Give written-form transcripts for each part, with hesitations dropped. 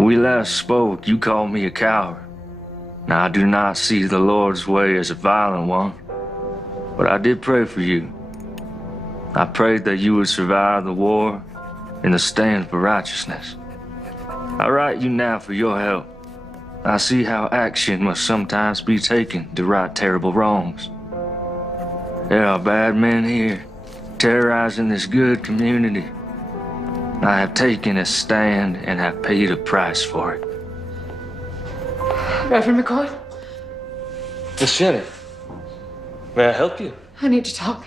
When we last spoke, you called me a coward. Now, I do not see the Lord's way as a violent one, but I did pray for you. I prayed that you would survive the war and the stand for righteousness. I write you now for your help. I see how action must sometimes be taken to right terrible wrongs. There are bad men here, terrorizing this good community. I have taken a stand and have paid a price for it. Reverend McCoy, Miss Jenny, may I help you? I need to talk.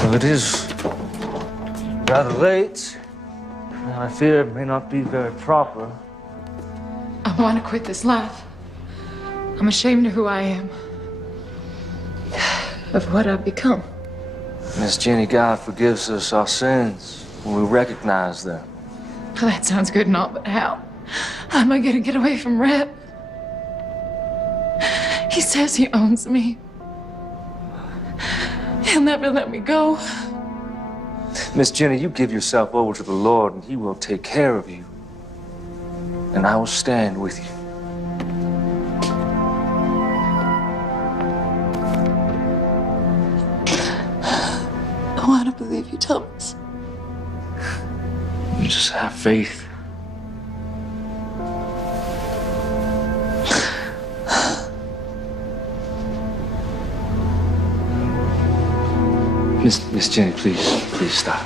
Well, it is rather late, and I fear it may not be very proper. I want to quit this life. I'm ashamed of who I am, of what I've become. Miss Jenny, God forgives us our sins when we recognize them. Well, that sounds good and all, but how? How am I going to get away from Reb? He says he owns me. He'll never let me go. Miss Jenny, you give yourself over to the Lord and He will take care of you. And I will stand with you. I want to believe you, Thomas. You just have faith. Miss Jenny, please stop.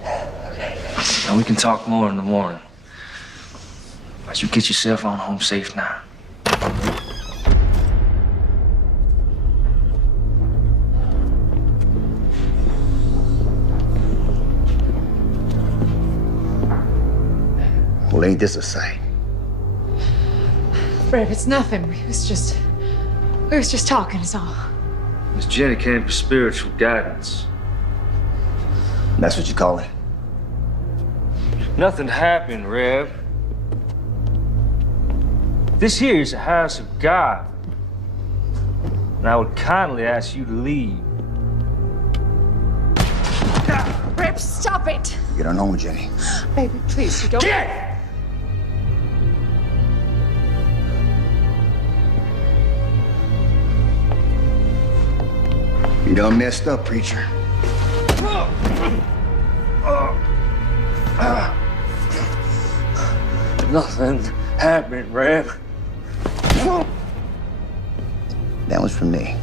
Okay. And we can talk more in the morning. But you get yourself on home safe now. Well, ain't this a sight? Reb, it's nothing. We was just talking, is all. Miss Jenny came for spiritual guidance. That's what you call it? Nothing happened, Reb. This here is a house of God. And I would kindly ask you to leave. Reb, stop it! Get on home, Jenny. Baby, please, you don't... Get! You done messed up, preacher. Nothing happened, Reb. That was from me.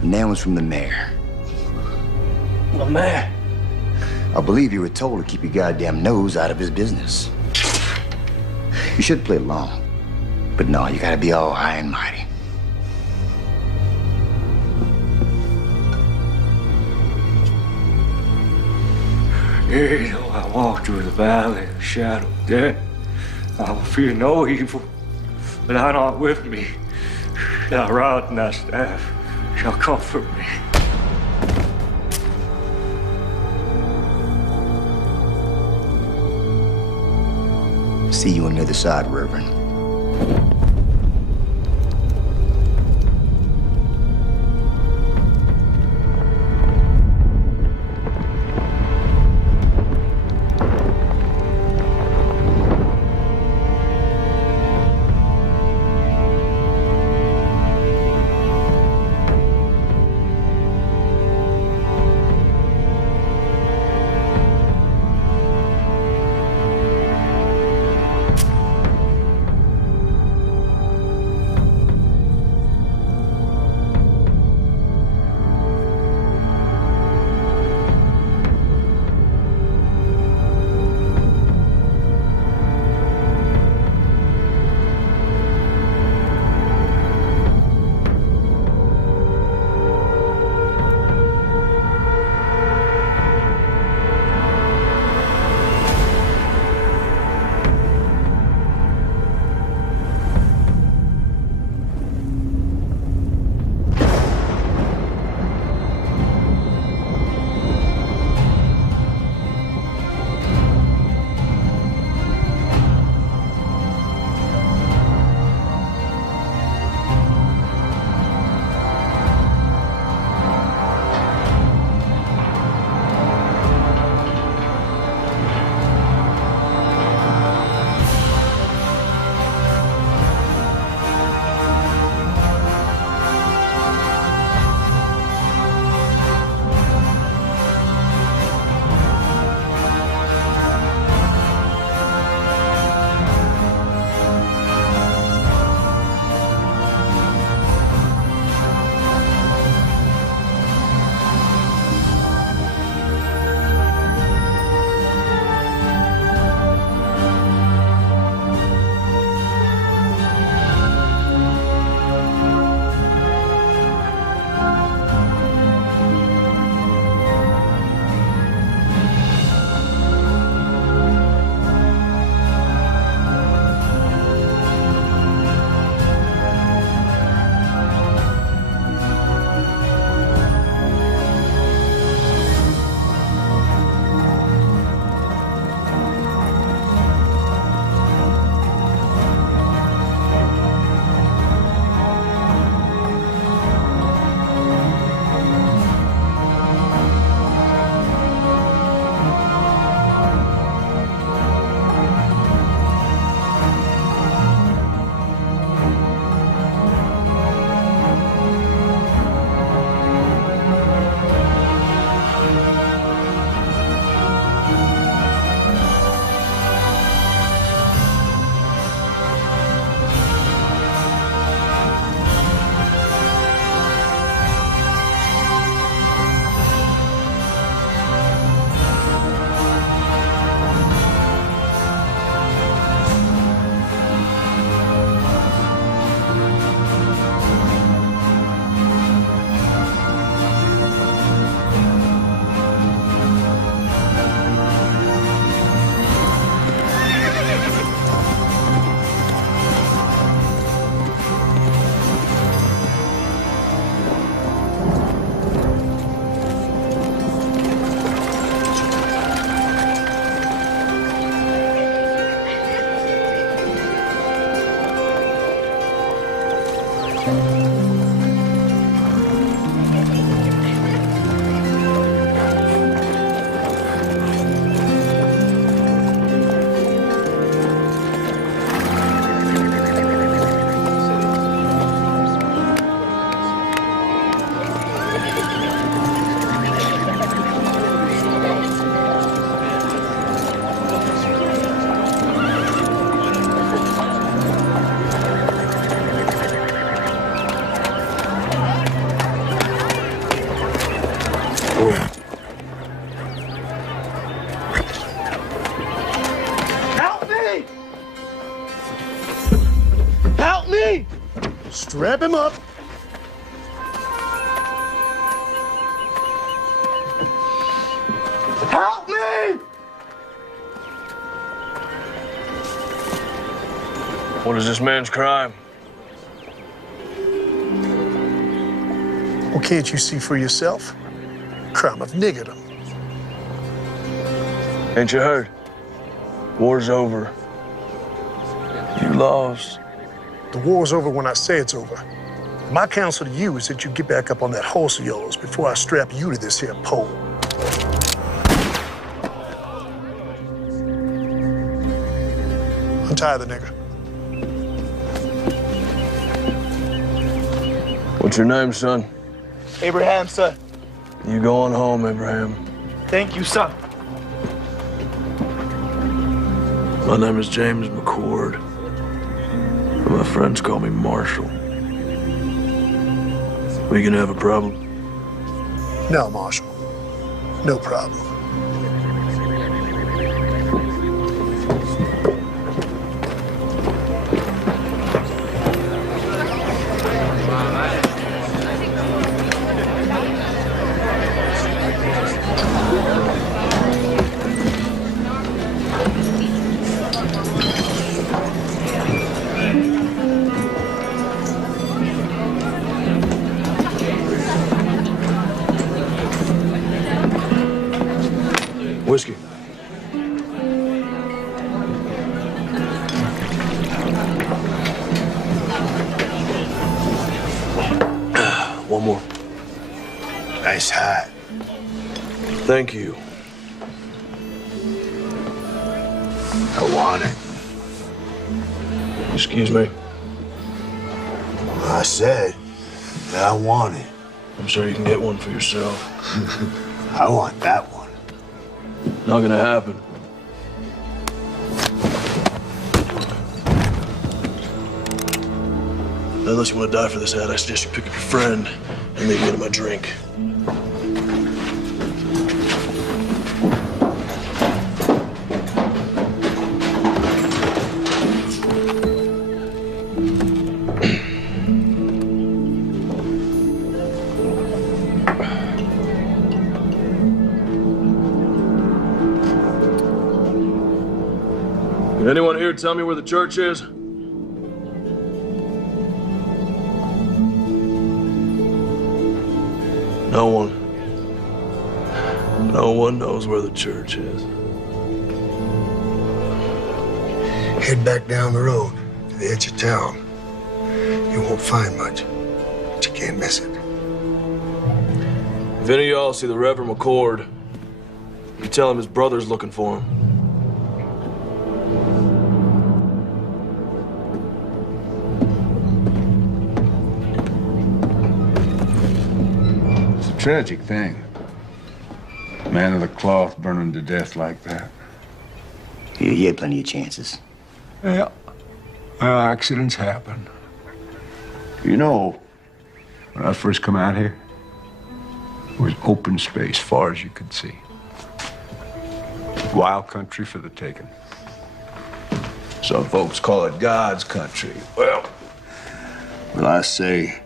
And that was from the mayor. The mayor? I believe you were told to keep your goddamn nose out of his business. You should play along. But no, you gotta be all high and mighty. Yea, though I walk through the valley of the shadow of death, I will fear no evil, but thou art with me. Thy rod and thy staff shall comfort me. See you on the other side, Reverend. me! Help me! Strap him up. Help me! What is this man's crime? Well, can't you see for yourself? Crime of niggerdom. Ain't you heard? War's over. You lost. The war's over when I say it's over. My counsel to you is that you get back up on that horse of yours before I strap you to this here pole. Untie the nigger. What's your name, son? Abraham, sir. You going home, Abraham. Thank you, sir. My name is James McCord. My friends call me Marshall. We gonna have a problem? No, Marshal. No problem. Whiskey. One more. Nice hat. Thank you. I want it. Excuse me. I said that I want it. I'm sure you can get one for yourself. I want that one. Not gonna happen. Unless you want to die for this hat, I suggest you pick up your friend and leave me to my drink. Can anyone here tell me where the church is? No one. No one knows where the church is. Head back down the road to the edge of town. You won't find much, but you can't miss it. If any of y'all see the Reverend McCord, you tell him his brother's looking for him. Tragic thing. Man of the cloth burning to death like that. He had plenty of chances. Yeah. Well, accidents happen. You know, when I first come out here, it was open space far as you could see. Wild country for the taking. Some folks call it God's country. Well, I say,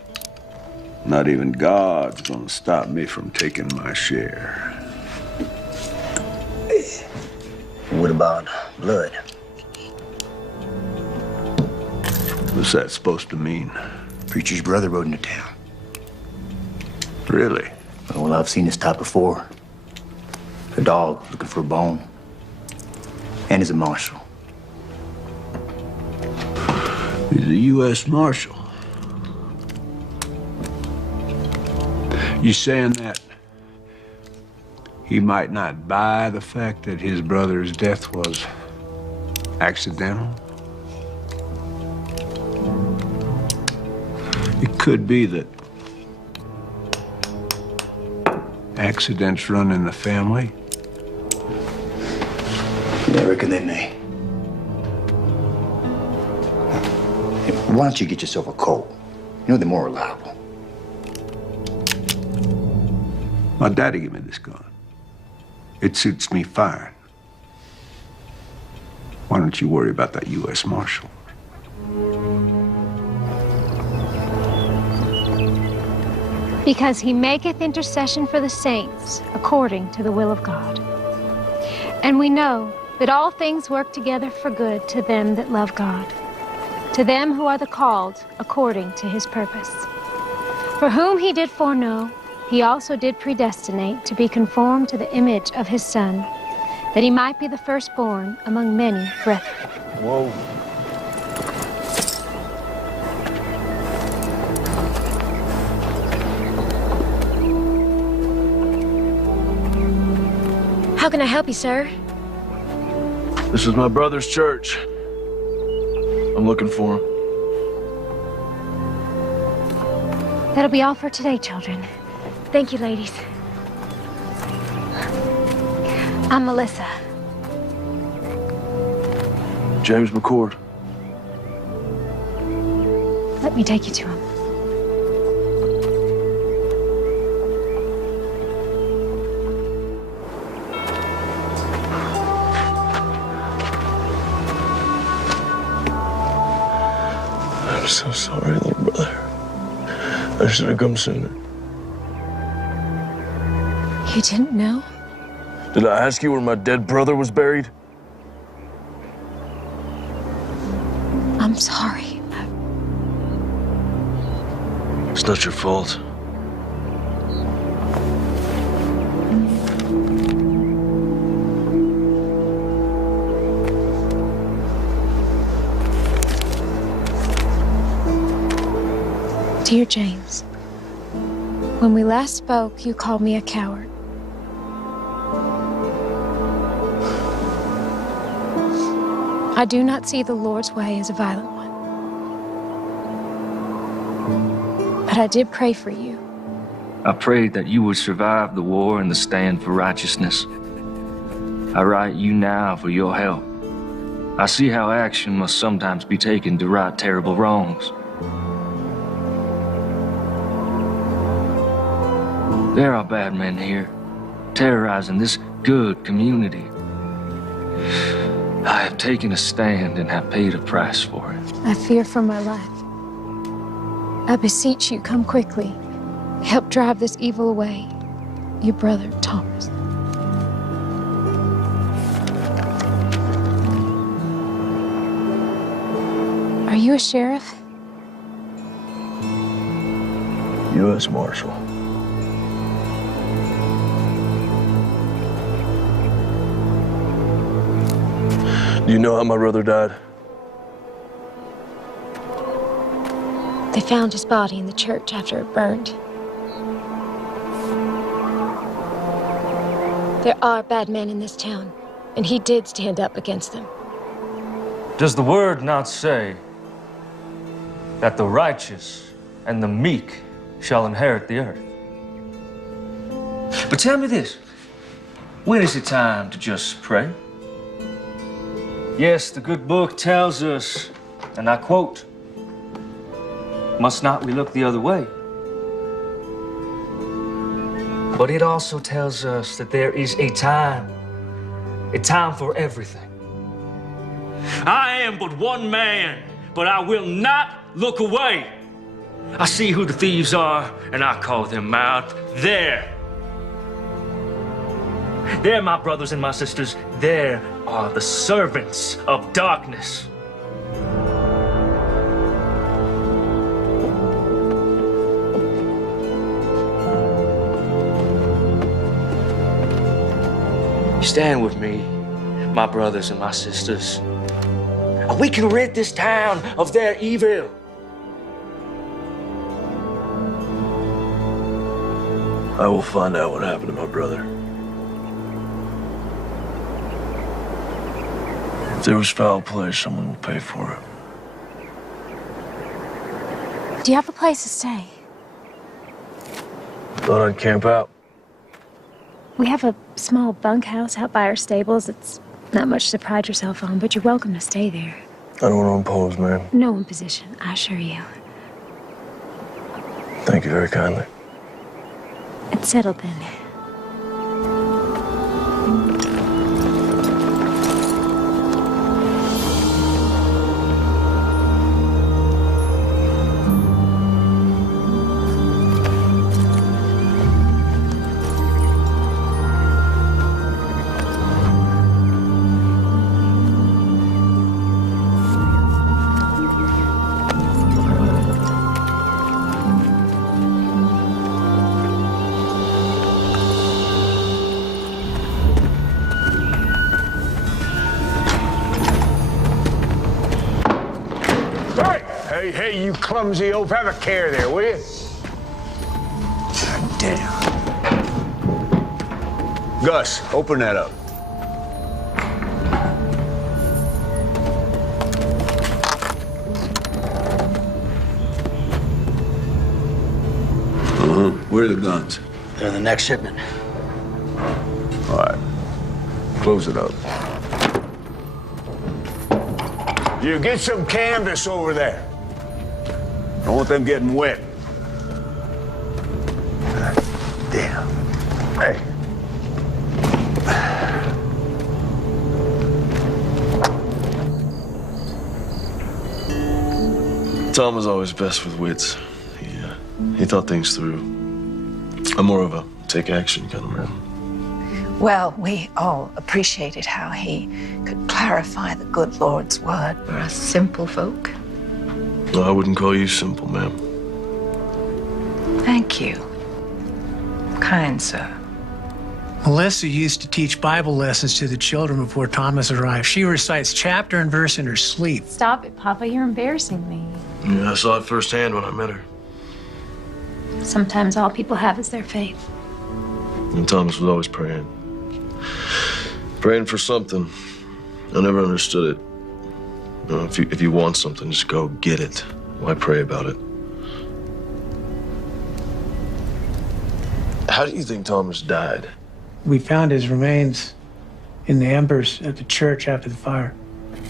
not even God's gonna stop me from taking my share. What about blood? What's that supposed to mean? Preacher's brother rode into town. Really? Well, I've seen this type before. A dog looking for a bone. And he's a marshal. He's a U.S. Marshal. You saying that he might not buy the fact that his brother's death was accidental? It could be that accidents run in the family. Yeah, I reckon they may. Hey, why don't you get yourself a Colt? You know they're more reliable. My daddy gave me this gun. It suits me fine. Why don't you worry about that U.S. Marshal? Because he maketh intercession for the saints according to the will of God. And we know that all things work together for good to them that love God, to them who are the called according to his purpose. For whom he did foreknow, he also did predestinate to be conformed to the image of his Son, that he might be the firstborn among many brethren. Whoa. How can I help you, sir? This is my brother's church. I'm looking for him. That'll be all for today, children. Thank you, ladies. I'm Melissa. James McCord. Let me take you to him. I'm so sorry, little brother. I should have come sooner. You didn't know? Did I ask you where my dead brother was buried? I'm sorry. It's not your fault. Dear James, when we last spoke, you called me a coward. I do not see the Lord's way as a violent one. But I did pray for you. I prayed that you would survive the war and the stand for righteousness. I write you now for your help. I see how action must sometimes be taken to right terrible wrongs. There are bad men here, terrorizing this good community. I have taken a stand and have paid a price for it. I fear for my life. I beseech you, come quickly. Help drive this evil away. Your brother, Thomas. Are you a sheriff? U.S. Marshal. Do you know how my brother died? They found his body in the church after it burned. There are bad men in this town, and he did stand up against them. Does the word not say that the righteous and the meek shall inherit the earth? But tell me this, when is it time to just pray? Yes, the good book tells us, and I quote, "Must not we look the other way?" But it also tells us that there is a time for everything. I am but one man, but I will not look away. I see who the thieves are, and I call them out. They're my brothers and my sisters. There are the servants of darkness. Stand with me, my brothers and my sisters. We can rid this town of their evil. I will find out what happened to my brother. If there was foul play, someone will pay for it. Do you have a place to stay? Thought I'd camp out. We have a small bunkhouse out by our stables. It's not much to pride yourself on, but you're welcome to stay there. I don't want to impose, ma'am. No imposition, I assure you. Thank you very kindly. It's settled then. Hey, you clumsy oaf, have a care there, will you? God damn. Gus, open that up. Where are the guns? They're in the next shipment. All right. Close it up. You get some canvas over there. Don't want them getting wet. God damn. Hey. Tom was always best with wits. He thought things through. I'm more of a take action kind of man. Well, we all appreciated how he could clarify the good Lord's word for us simple folk. No, I wouldn't call you simple, ma'am. Thank you, kind sir. Melissa used to teach Bible lessons to the children before Thomas arrived. She recites chapter and verse in her sleep. Stop it, Papa. You're embarrassing me. Yeah, I saw it firsthand when I met her. Sometimes all people have is their faith. And Thomas was always praying. Praying for something. I never understood it. You know, if you want something, just go get it. Why pray about it? How do you think Thomas died? We found his remains in the embers at the church after the fire.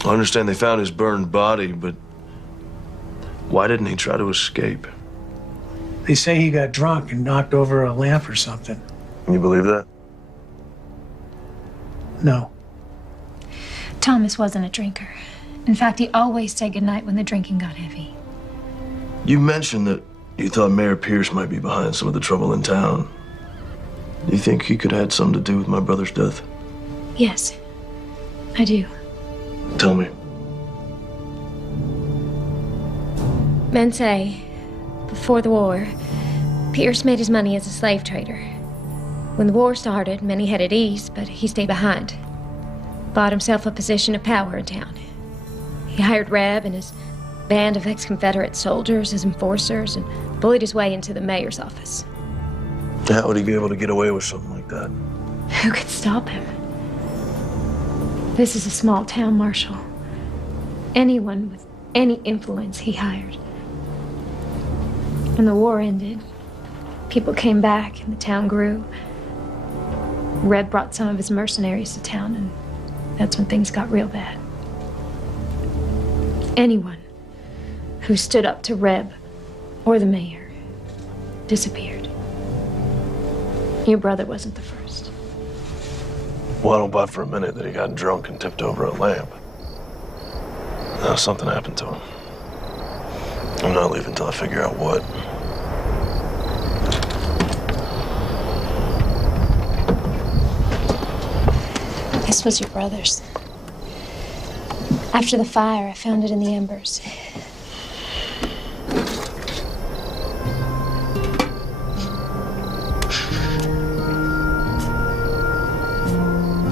I understand they found his burned body, but why didn't he try to escape? They say he got drunk and knocked over a lamp or something. You believe that? No. Thomas wasn't a drinker. In fact, he always said goodnight when the drinking got heavy. You mentioned that you thought Mayor Pierce might be behind some of the trouble in town. Do you think he could have had something to do with my brother's death? Yes, I do. Tell me. Men say, before the war, Pierce made his money as a slave trader. When the war started, many headed east, but he stayed behind. Bought himself a position of power in town. He hired Reb and his band of ex-Confederate soldiers as enforcers and bullied his way into the mayor's office. How would he be able to get away with something like that? Who could stop him? This is a small town, Marshal. Anyone with any influence he hired. When the war ended, people came back and the town grew. Red brought some of his mercenaries to town, and that's when things got real bad. Anyone who stood up to Reb or the mayor disappeared. Your brother wasn't the first. Well, I don't buy for a minute that he got drunk and tipped over a lamp. Now, something happened to him. I'm not leaving until I figure out what. This was your brother's. After the fire, I found it in the embers.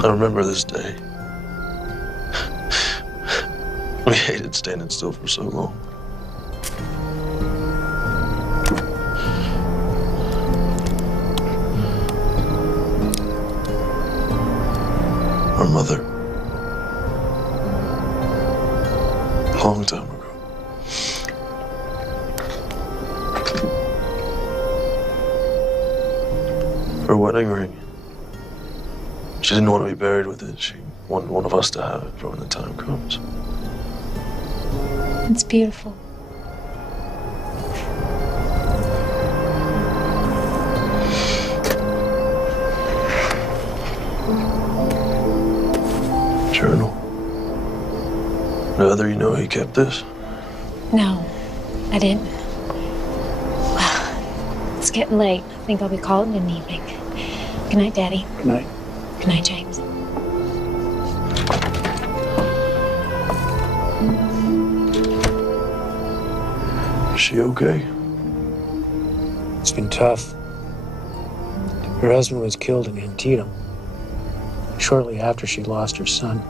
I remember this day. We hated standing still for so long. Our mother. A long time ago. Her wedding ring. She didn't want to be buried with it. She wanted one of us to have it for when the time comes. It's beautiful. Journal. Whether you know he kept this? No, I didn't. Well, it's getting late. I think I'll be calling in the evening. Good night, Daddy. Good night. Good night, James. Is she okay? It's been tough. Her husband was killed in Antietam shortly after she lost her son,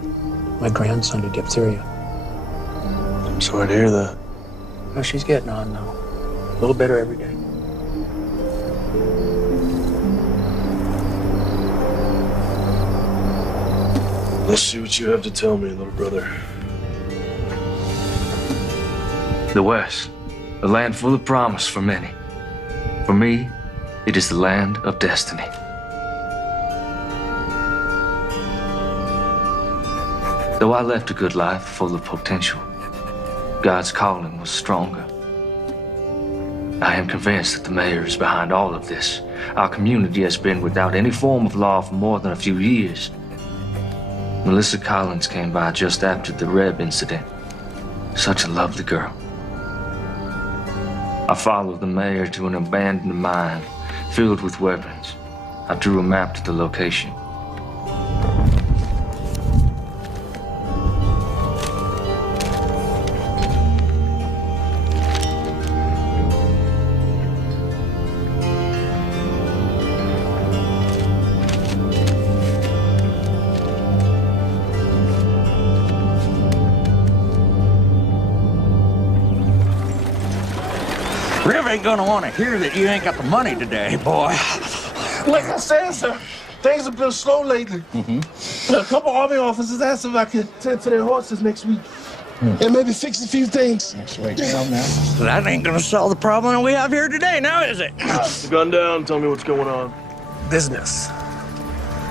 my grandson, to diphtheria. I'm sorry to hear that. Well, she's getting on now. A little better every day. Let's see what you have to tell me, little brother. The West, a land full of promise for many. For me, it is the land of destiny. Though I left a good life full of potential, God's calling was stronger. I am convinced that the mayor is behind all of this. Our community has been without any form of law for more than a few years. Melissa Collins came by just after the Reb incident. Such a lovely girl. I followed the mayor to an abandoned mine filled with weapons. I drew a map to the location. Rev ain't gonna want to hear that you ain't got the money today, boy. Like I said, sir, things have been slow lately. A couple Army officers asked if I could tend to their horses next week and maybe fix a few things. That's right. That ain't gonna solve the problem we have here today, now is it? Gun down, tell me what's going on. Business.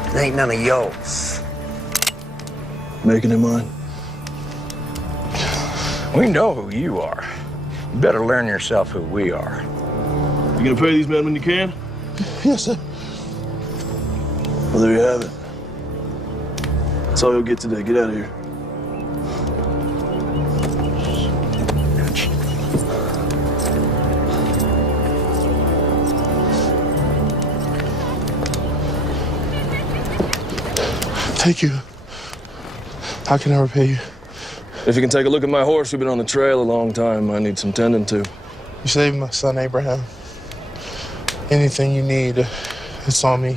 It ain't none of yours. Making it mine. We know who you are. You better learn yourself who we are. You gonna pay these men when you can? Yes, sir. Well, there you have it. That's all you'll get today. Get out of here. Thank you. How can I repay you? If you can take a look at my horse, we've been on the trail a long time. I need some tending to. You saved my son, Abraham. Anything you need, it's on me.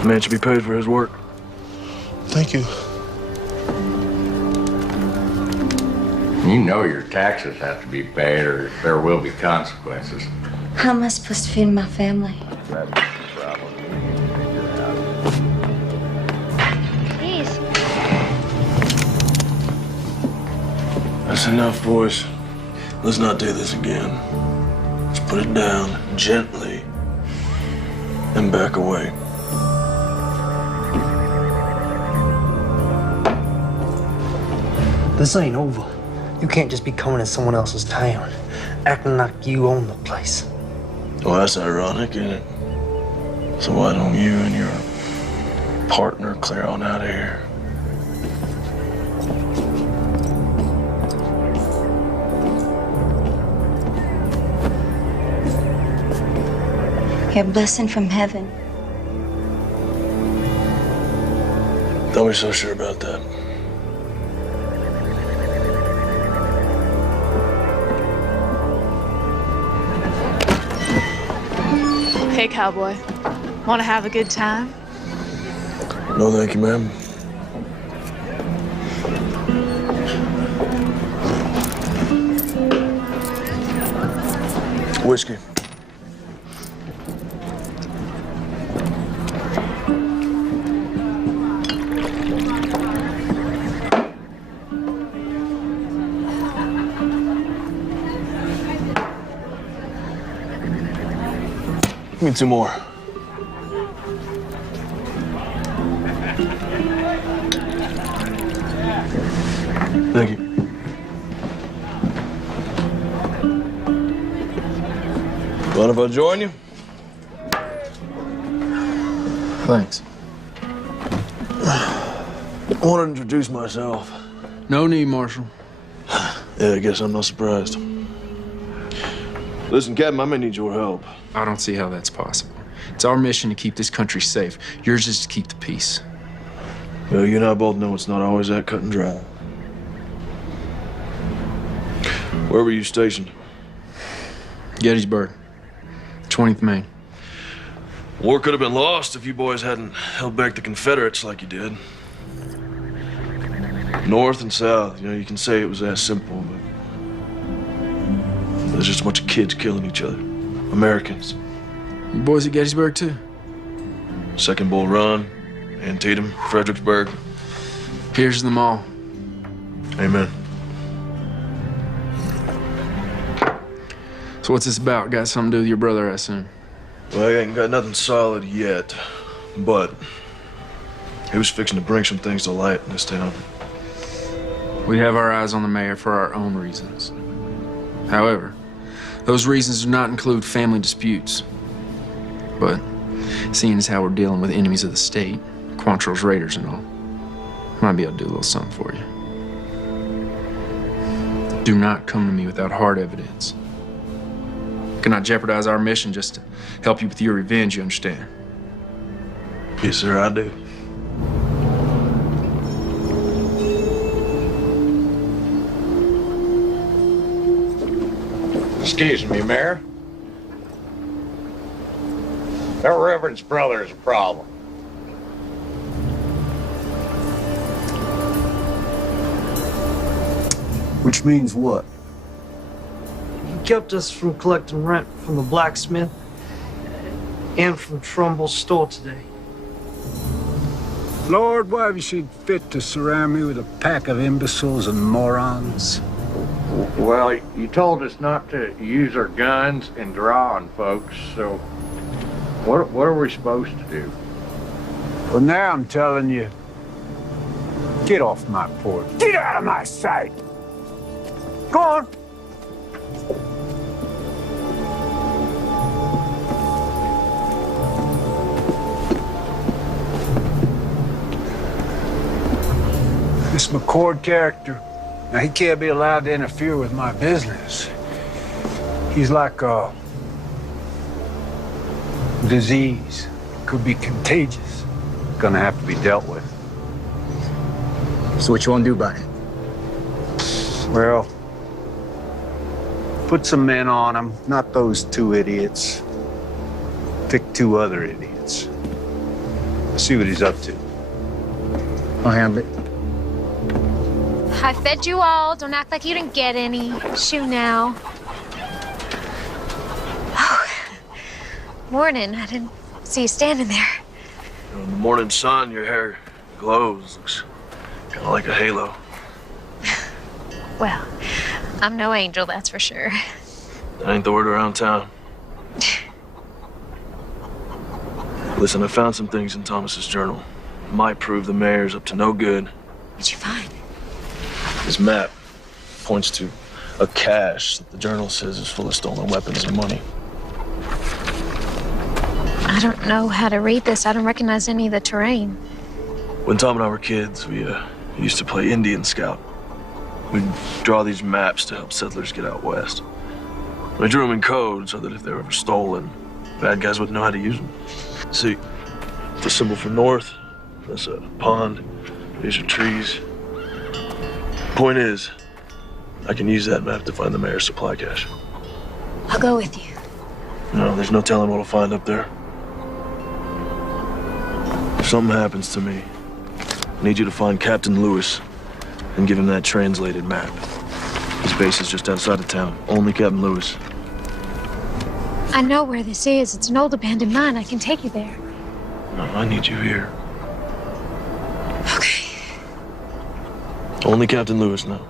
A man should be paid for his work. Thank you. You know your taxes have to be paid or there will be consequences. How am I supposed to feed my family? That's the problem. Please. That's enough, boys. Let's not do this again. Let's put it down gently and back away. This ain't over. You can't just be coming in someone else's town, acting like you own the place. Well, that's ironic, isn't it? So why don't you and your partner clear on out of here? You're a blessing from heaven. Don't be so sure about that. Hey, cowboy. Want to have a good time? No, thank you, ma'am. Whiskey. Give me 2 more. Thank you. Mind if I join you? Thanks. I wanted to introduce myself. No need, Marshal. Yeah, I guess I'm not surprised. Listen, Captain, I may need your help. I don't see how that's possible. It's our mission to keep this country safe. Yours is to keep the peace. Well, you and I both know it's not always that cut and dry. Where were you stationed? Gettysburg, 20th Maine. War could have been lost if you boys hadn't held back the Confederates like you did. North and South, you know, you can say it was that simple, but there's just a bunch of kids killing each other. Americans. You boys at Gettysburg, too? Second Bull Run, Antietam, Fredericksburg. Here's to them all. Amen. So what's this about? Got something to do with your brother, I assume? Well, I ain't got nothing solid yet, but he was fixing to bring some things to light in this town. We have our eyes on the mayor for our own reasons. However, those reasons do not include family disputes. But seeing as how we're dealing with enemies of the state, Quantrill's raiders and all, might be able to do a little something for you. Do not come to me without hard evidence. Cannot jeopardize our mission just to help you with your revenge, you understand? Yes, sir, I do. Excuse me, Mayor. That Reverend's brother is a problem. Which means what? He kept us from collecting rent from the blacksmith and from Trumbull's store today. Lord, why have you seen fit to surround me with a pack of imbeciles and morons? Well, you told us not to use our guns and draw on folks, so what are we supposed to do? Well, now I'm telling you, get off my porch. Get out of my sight. Go on. This McCord character, now he can't be allowed to interfere with my business. He's like a disease. Could be contagious. Gonna have to be dealt with. So what you want to do about it? Well, put some men on him, not those two idiots. Pick two other idiots. See what he's up to. I'll handle it. I fed you all. Don't act like you didn't get any. Shoo now. Oh, morning. I didn't see you standing there. You know, in the morning sun, your hair glows. Looks kind of like a halo. Well, I'm no angel, that's for sure. That ain't the word around town. Listen, I found some things in Thomas's journal. Might prove the mayor's up to no good. What'd you find? His map points to a cache that the journal says is full of stolen weapons and money. I don't know how to read this. I don't recognize any of the terrain. When Tom and I were kids, we used to play Indian Scout. We'd draw these maps to help settlers get out west. We drew them in code so that if they were ever stolen, bad guys wouldn't know how to use them. See, the symbol for north, that's a pond. These are trees. Point is, I can use that map to find the mayor's supply cache. I'll go with you. No, there's no telling what I'll find up there. If something happens to me, I need you to find Captain Lewis and give him that translated map. His base is just outside of town. Only Captain Lewis. I know where this is. It's an old abandoned mine. I can take you there. No, I need you here. Okay. Only Captain Lewis now.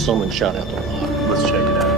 Someone shot out the lock. Let's check it out.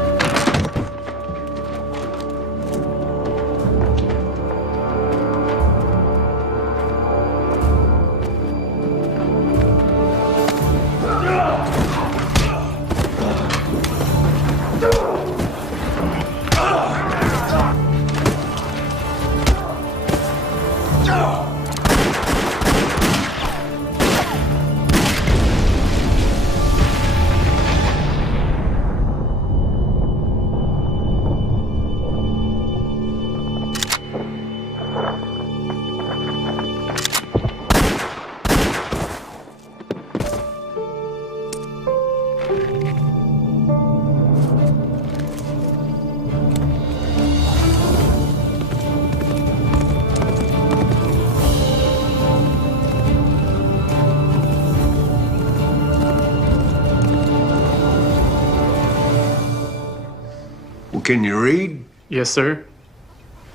Can you read? Yes, sir.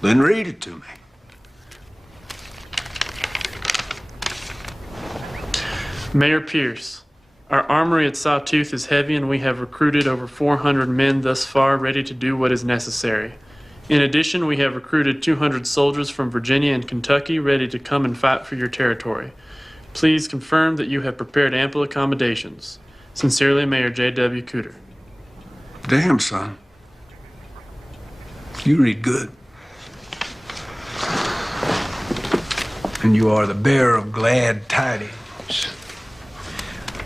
Then read it to me. Mayor Pierce, our armory at Sawtooth is heavy and we have recruited over 400 men thus far ready to do what is necessary. In addition, we have recruited 200 soldiers from Virginia and Kentucky ready to come and fight for your territory. Please confirm that you have prepared ample accommodations. Sincerely, Mayor J.W. Cooter. Damn, son. You read good. And you are the bearer of glad tidings.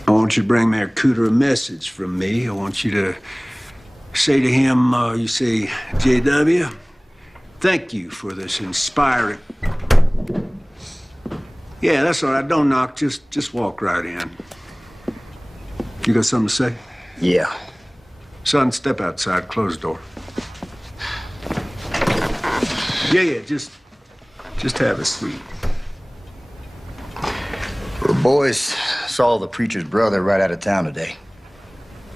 I want you to bring Mayor Cooter a message from me. I want you to say to him, you say, J.W., thank you for this inspiring... Yeah, that's all right. Don't knock. Just walk right in. You got something to say? Yeah. Son, step outside. Close the door. Yeah, just have a seat. The boys saw the preacher's brother right out of town today.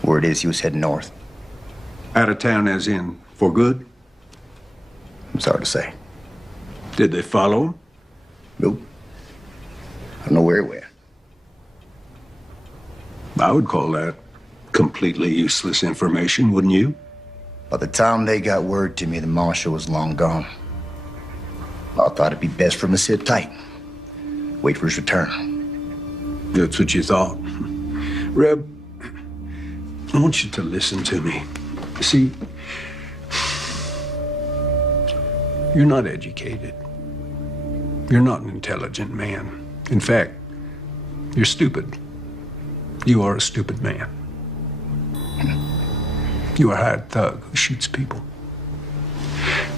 Word is he was heading north. Out of town as in for good? It's hard to say. Did they follow him? Nope. I don't know where he went. I would call that completely useless information, wouldn't you? By the time they got word to me, the marshal was long gone. I thought it'd be best for him to sit tight. Wait for his return. That's what you thought. Reb, I want you to listen to me. See, you're not educated. You're not an intelligent man. In fact, you're stupid. You are a stupid man. You are a hired thug who shoots people.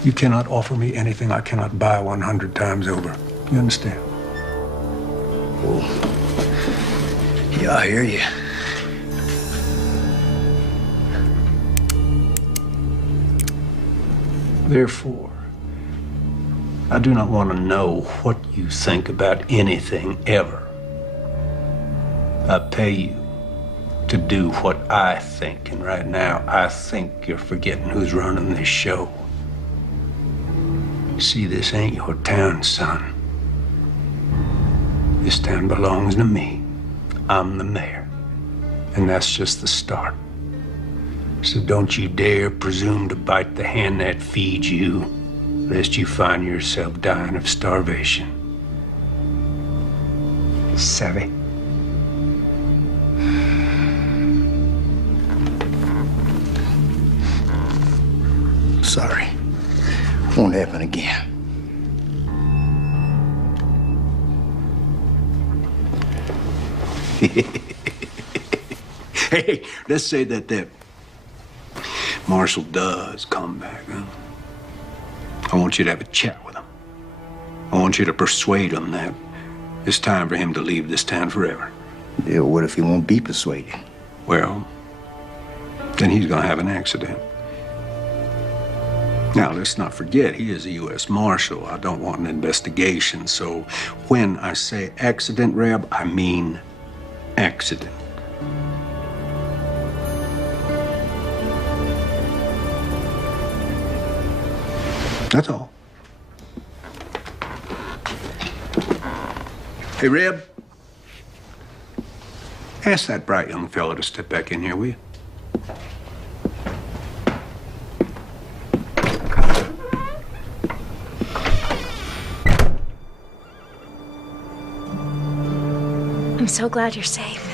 You cannot offer me anything I cannot buy 100 times over. You understand? Oh. Yeah, I hear you. Therefore, I do not want to know what you think about anything ever. I pay you to do what I think, and right now, I think you're forgetting who's running this show. See, this ain't your town, son. This town belongs to me. I'm the mayor. And that's just the start. So don't you dare presume to bite the hand that feeds you, lest you find yourself dying of starvation. Savvy? Sorry. Won't happen again. Hey, let's say that Marshal does come back, huh? I want you to have a chat with him. I want you to persuade him that it's time for him to leave this town forever. Yeah, what if he won't be persuaded? Well, then he's gonna have an accident. Now, let's not forget, he is a U.S. Marshal. I don't want an investigation, so when I say accident, Reb, I mean accident. That's all. Hey, Reb, ask that bright young fellow to step back in here, will you? so glad you're safe.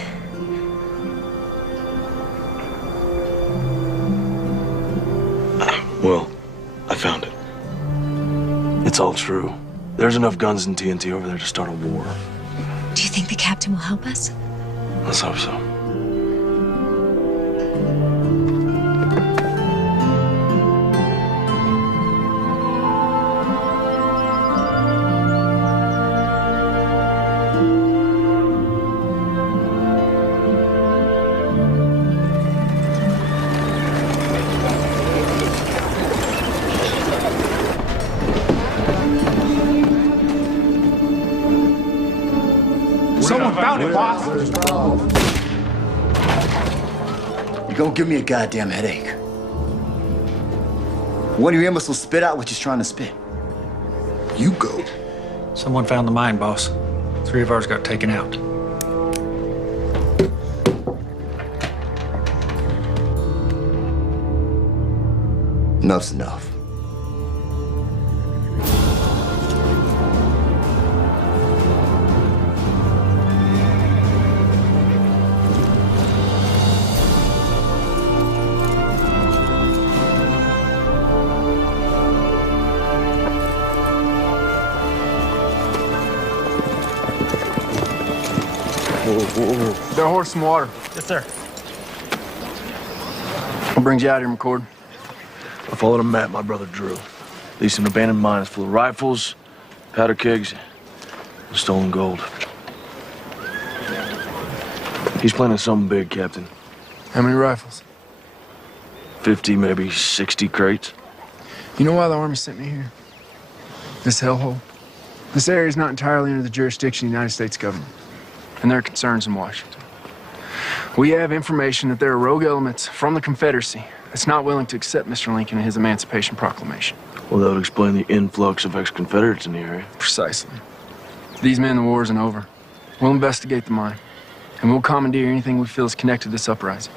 Well, I found it. It's all true. There's enough guns and TNT over there to start a war. Do you think the captain will help us? Let's hope so. Someone found it, boss. You're gonna give me a goddamn headache. One of your imbeciles spit out what he's trying to spit. You go. Someone found the mine, boss. 3 of ours got taken out. Enough's enough. Got a horse, some water. Yes, sir. What brings you out here, McCord? I followed a map my brother drew. Leads to an abandoned mine full of rifles, powder kegs, and stolen gold. He's planning something big, Captain. How many rifles? 50, maybe 60 crates. You know why the Army sent me here? This hellhole. This area is not entirely under the jurisdiction of the United States government, and there are concerns in Washington. We have information that there are rogue elements from the Confederacy that's not willing to accept Mr. Lincoln and his Emancipation Proclamation. Well, that would explain the influx of ex-Confederates in the area. Precisely. These men, the war isn't over. We'll investigate the mine, and we'll commandeer anything we feel is connected to this uprising.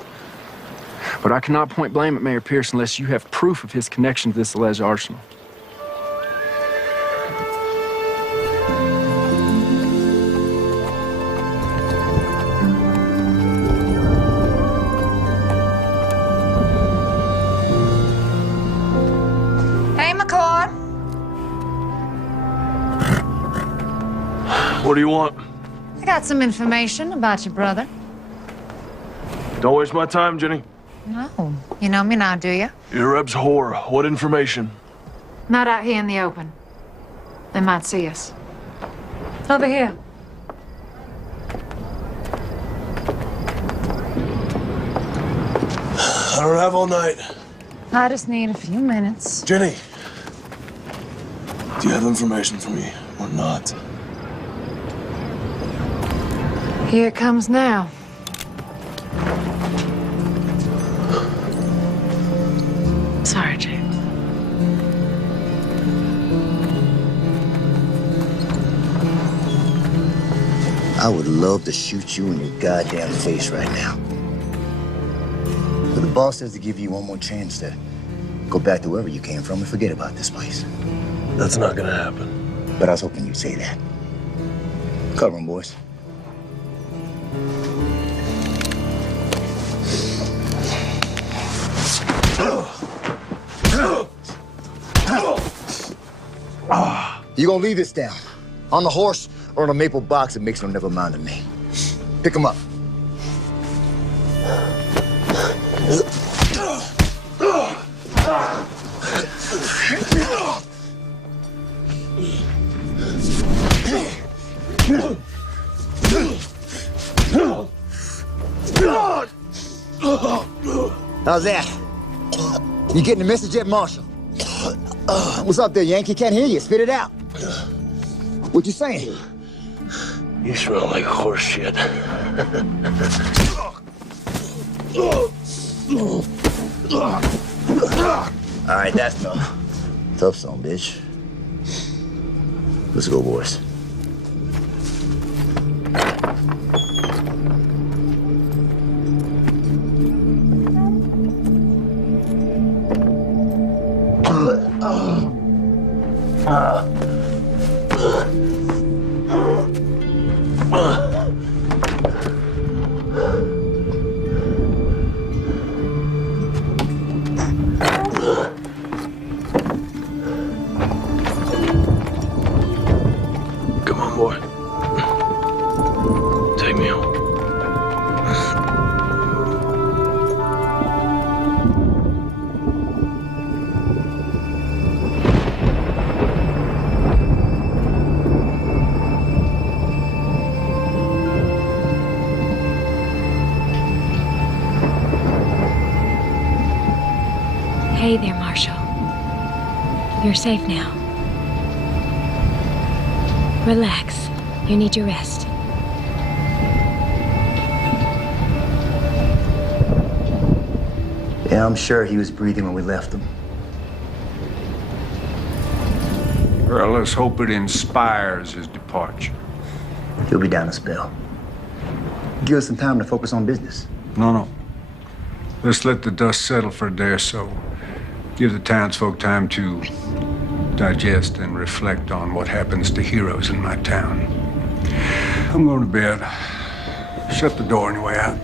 But I cannot point blame at Mayor Pierce unless you have proof of his connection to this alleged arsenal. Hey, McCord. What do you want? I got some information about your brother. Don't waste my time, Jenny. No, you know me now, do you? You're Reb's whore. What information? Not out here in the open. They might see us. Over here. I don't have all night. I just need a few minutes. Jenny, do you have information for me or not? Here it comes now. Sorry, James. I would love to shoot you in your goddamn face right now. But the boss says to give you one more chance to go back to wherever you came from and forget about this place. That's not gonna happen. But I was hoping you'd say that. Cover 'em, boys. You gonna leave this down? On the horse or in a maple box that makes no never mind to me? Pick him up. How's that? You getting the message yet, Marshal? What's up there, Yankee? Can't hear you. Spit it out. What you saying? You smell like horse shit. All right, that's enough. Tough song, bitch. Let's go, boys. okay there, Marshall. You're safe now. Relax. You need your rest. Yeah, I'm sure he was breathing when we left him. Well, let's hope it inspires his departure. He'll be down a spell. Give us some time to focus on business. No. Let's let the dust settle for a day or so. Give the townsfolk time to digest and reflect on what happens to heroes in my town. I'm going to bed. Shut the door on your way out.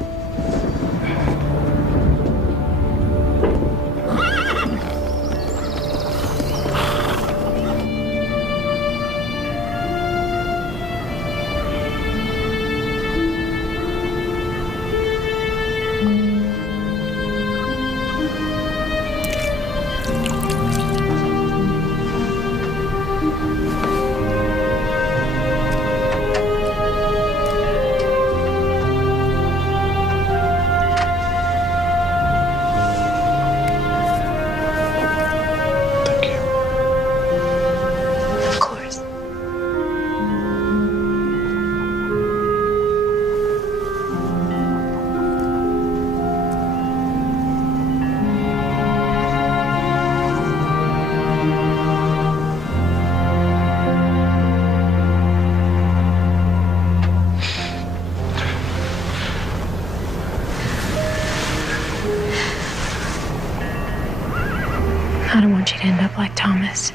I don't want you to end up like Thomas.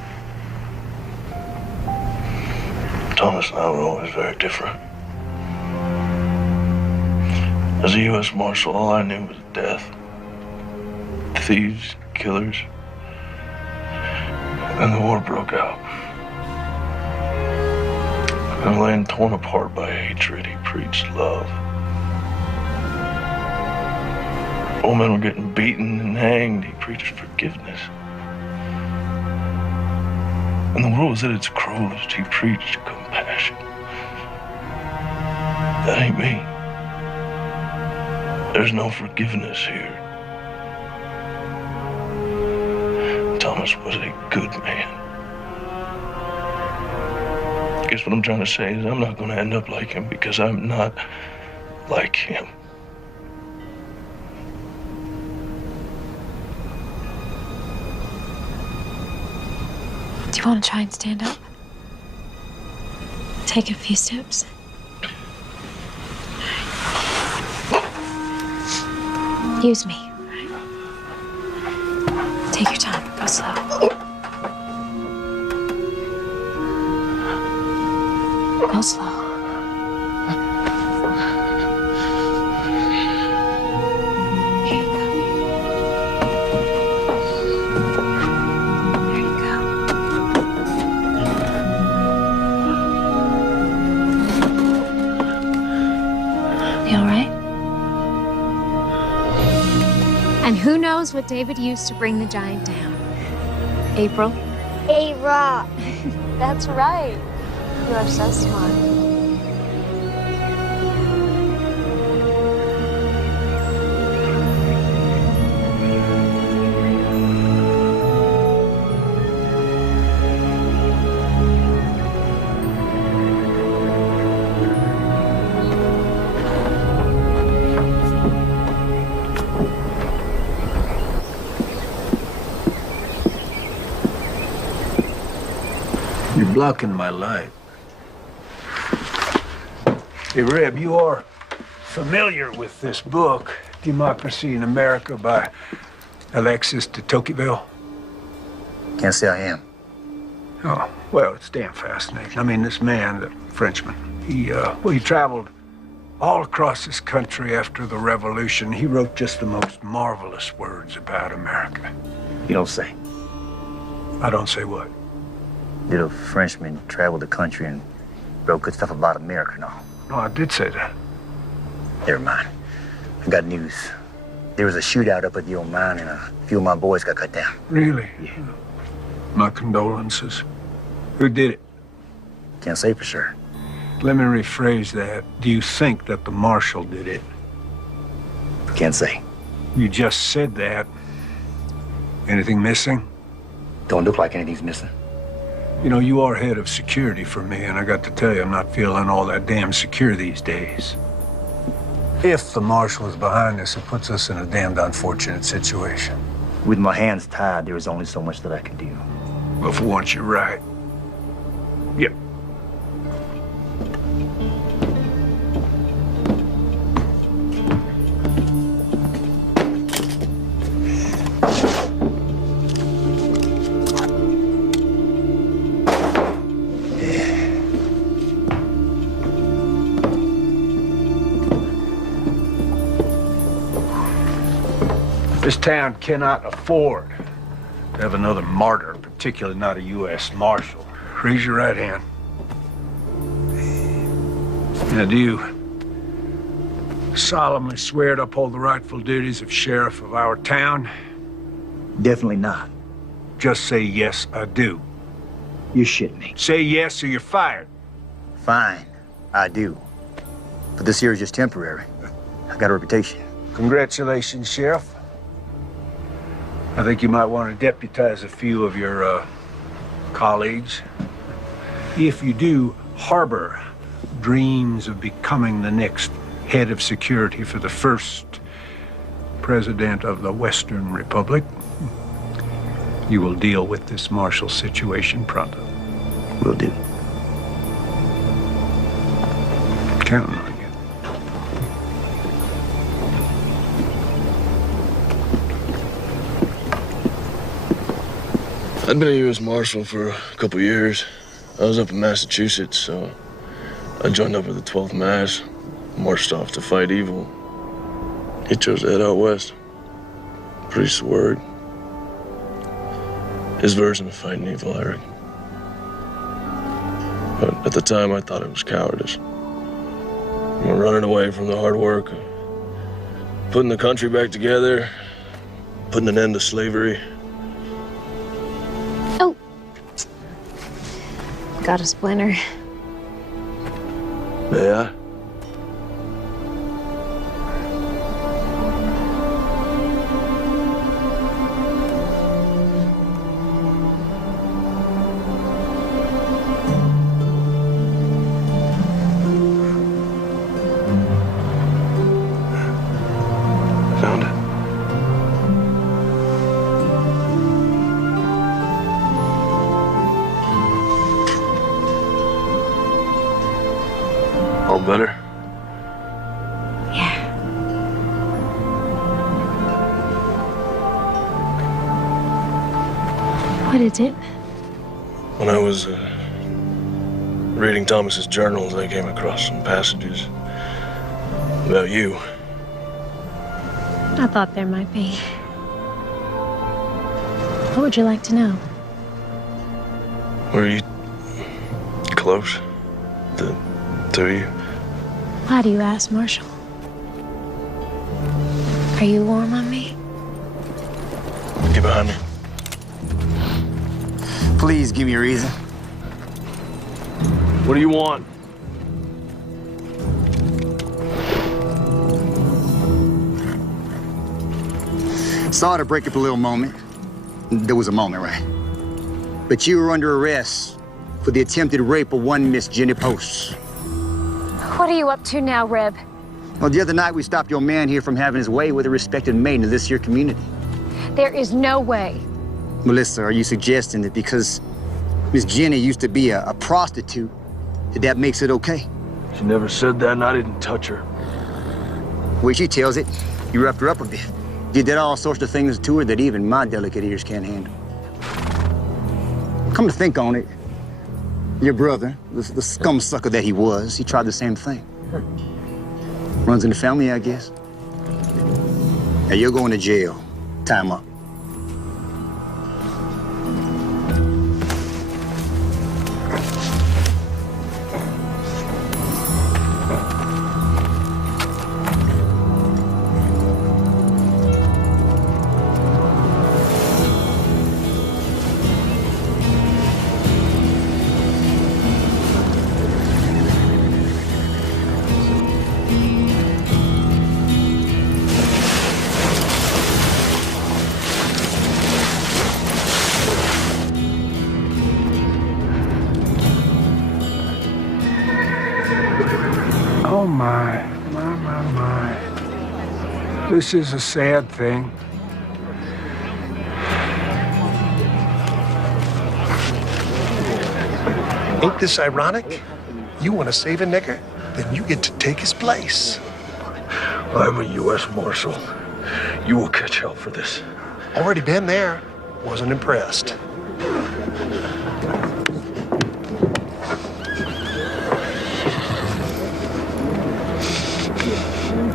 Thomas and I were always very different. As a U.S. Marshal, all I knew was death. Thieves, killers. And the war broke out. And laying torn apart by hatred, he preached love. Old men were getting beaten and hanged. He preached forgiveness. And the world was at its cruelest. He preached compassion. That ain't me. There's no forgiveness here. Thomas was a good man. I guess what I'm trying to say is I'm not going to end up like him because I'm not like him. Do you want to try and stand up? Take a few steps. Use me. Take your time. Go slow. Go slow. Who knows what David used to bring the giant down? April? A rock. That's right. You are so smart. You're blocking my light. Hey, Reb, you are familiar with this book, Democracy in America by Alexis de Tocqueville? Can't say I am. Oh, well, it's damn fascinating. I mean, this man, the Frenchman, he traveled all across this country after the Revolution. He wrote just the most marvelous words about America. You don't say. I don't say what? Did a Frenchman travel the country and wrote good stuff about America and all? No, I did say that. Never mind. I got news. There was a shootout up at the old mine and a few of my boys got cut down. Really? Yeah. My condolences. Who did it? Can't say for sure. Let me rephrase that. Do you think that the marshal did it? Can't say. You just said that. Anything missing? Don't look like anything's missing. You know, you are head of security for me, and I got to tell you, I'm not feeling all that damn secure these days. If the marshal is behind this, it puts us in a damned unfortunate situation. With my hands tied, there is only so much that I can do. Well, for once, you're right. Yep. This town cannot afford to have another martyr, particularly not a U.S. Marshal. Raise your right hand. Now, do you solemnly swear to uphold the rightful duties of sheriff of our town? Definitely not. Just say, yes, I do. You shit me. Say yes or you're fired. Fine, I do. But this here is just temporary. I got a reputation. Congratulations, Sheriff. I think you might want to deputize a few of your colleagues. If you do harbor dreams of becoming the next head of security for the first president of the Western Republic, you will deal with this martial situation pronto. Will do. Counting on you. I'd been a U.S. Marshal for a couple years. I was up in Massachusetts, so I joined up with the 12th Mass, marched off to fight evil. He chose to head out west. Priest's word. His version of fighting evil, I reckon. But at the time, I thought it was cowardice. We're running away from the hard work, putting the country back together, putting an end to slavery. Oh. Got a splinter. Yeah? Found it. All better? Yeah. What is it? When I was reading Thomas's journals, I came across some passages about you. I thought there might be. What would you like to know? Were you close? The two of you? Why do you ask, Marshall? Are you warm on me? Get behind me. Please give me a reason. What do you want? Sorry to break up a little moment. There was a moment, right? But you were under arrest for the attempted rape of one Miss Jenny Post. What are you up to now, Reb? Well, the other night we stopped your man here from having his way with a respected maiden of this here community. There is no way. Melissa, are you suggesting that because Miss Jenny used to be a prostitute, that makes it okay? She never said that, and I didn't touch her. Well, she tells it. You roughed her up a bit. You did all sorts of things to her that even my delicate ears can't handle. Come to think on it, your brother, the scum sucker that he was, he tried the same thing. Runs in the family, I guess. Now you're going to jail. Time up. my. This is a sad thing. Ain't this ironic? You want to save a nigger, then you get to take his place. I'm a U.S. Marshal. You will catch hell for this. Already been there. Wasn't impressed.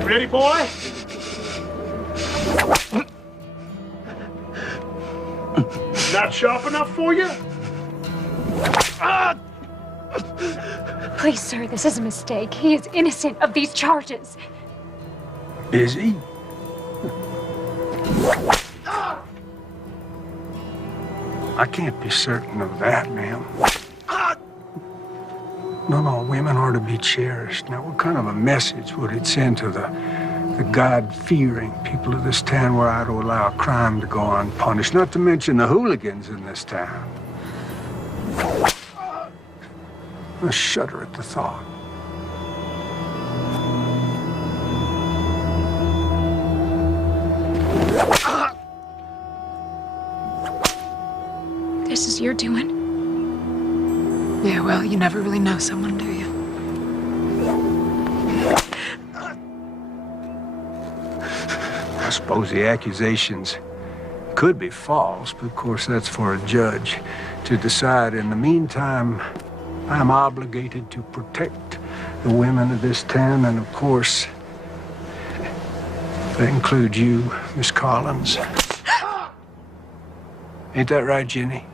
Ready, boy? Not sharp enough for you? Please, sir, this is a mistake. He is innocent of these charges. Is he? I can't be certain of that, ma'am. No, women are to be cherished. Now, what kind of a message would it send to the God-fearing people of this town were I to allow crime to go unpunished, not to mention the hooligans in this town? I shudder at the thought. This is your doing? Yeah, well, you never really know someone, do you? I suppose the accusations could be false, but of course that's for a judge to decide. In the meantime, I'm obligated to protect the women of this town, and of course, that includes you, Miss Collins. Ain't that right, Jenny?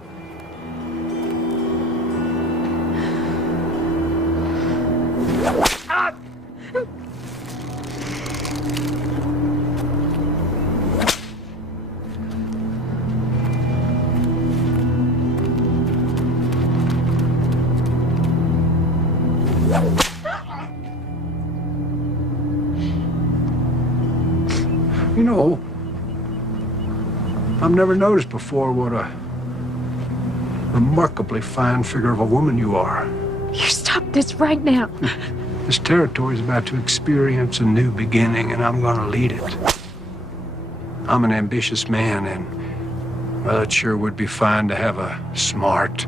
You know, I've never noticed before what a remarkably fine figure of a woman you are. You stop this right now. This territory is about to experience a new beginning, and I'm gonna lead it. I'm an ambitious man, and, well, it sure would be fine to have a smart,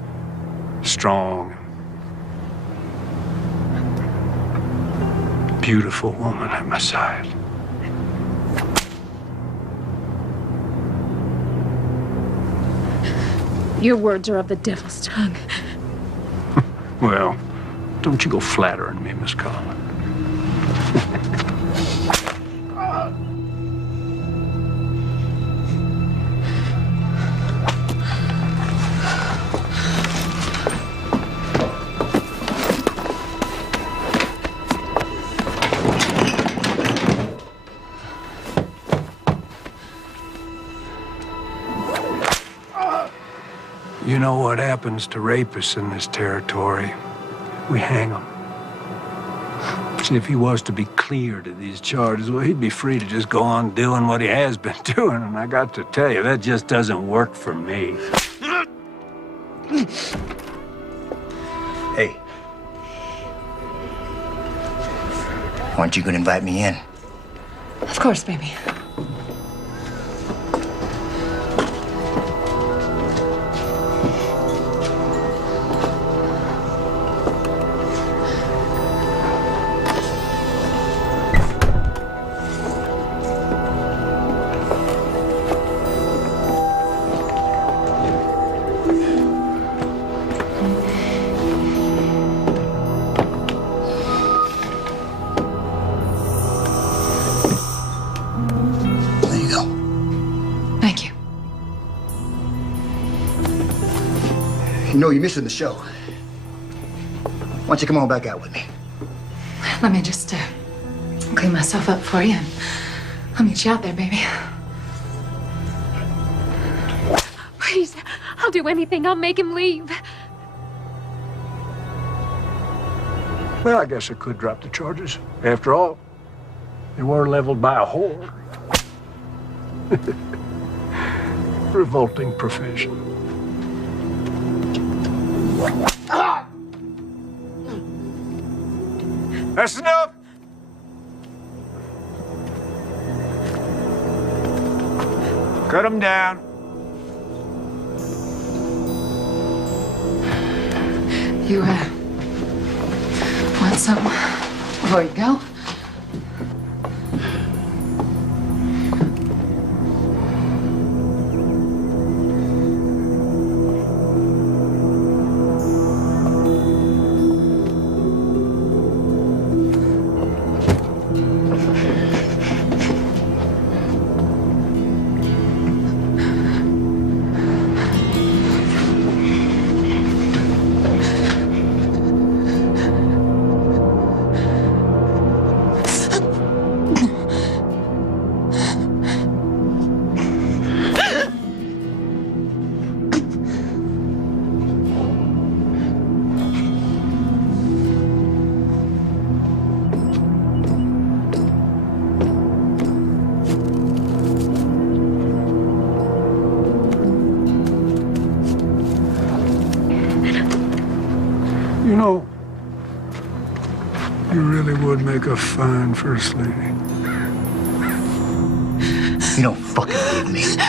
strong, beautiful woman at my side. Your words are of the devil's tongue. Well, don't you go flattering me, Miss Collins. You know what happens to rapists in this territory? We hang them. See, if he was to be cleared of these charges, well, he'd be free to just go on doing what he has been doing, and I got to tell you, that just doesn't work for me. Hey. Aren't you gonna invite me in? Of course, baby. You know you're missing the show. Why don't you come on back out with me? Let me just clean myself up for you, and I'll meet you out there, baby. Please, I'll do anything. I'll make him leave. Well, I guess I could drop the charges. After all, they were leveled by a whore. Revolting profession. That's enough! Cut them down. You, want some before you go? You know, you really would make a fine first lady. You don't fucking believe me.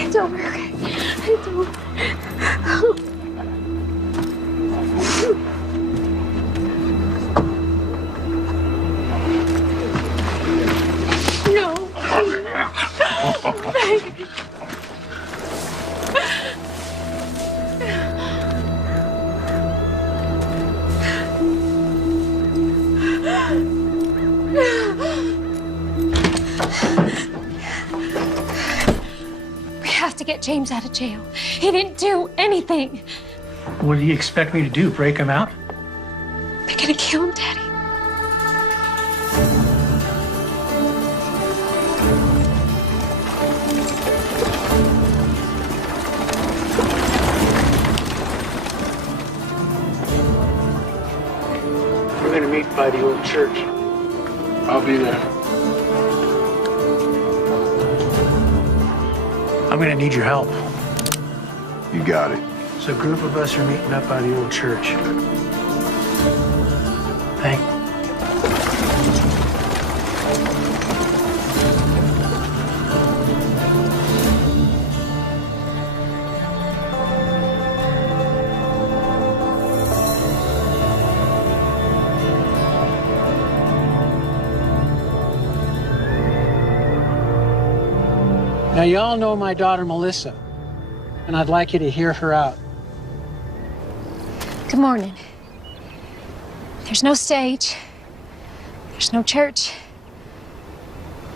It's over, okay? It's over. No. Baby. We have to get James out of jail. He didn't do anything. What do you expect me to do? Break him out? They're gonna kill him, Daddy. We're gonna meet by the old church. I'll be there. I'm gonna need your help. You got it. So a group of us are meeting up by the old church. Thank you. Now, you all know my daughter, Melissa, and I'd like you to hear her out. Good morning. There's no stage. There's no church.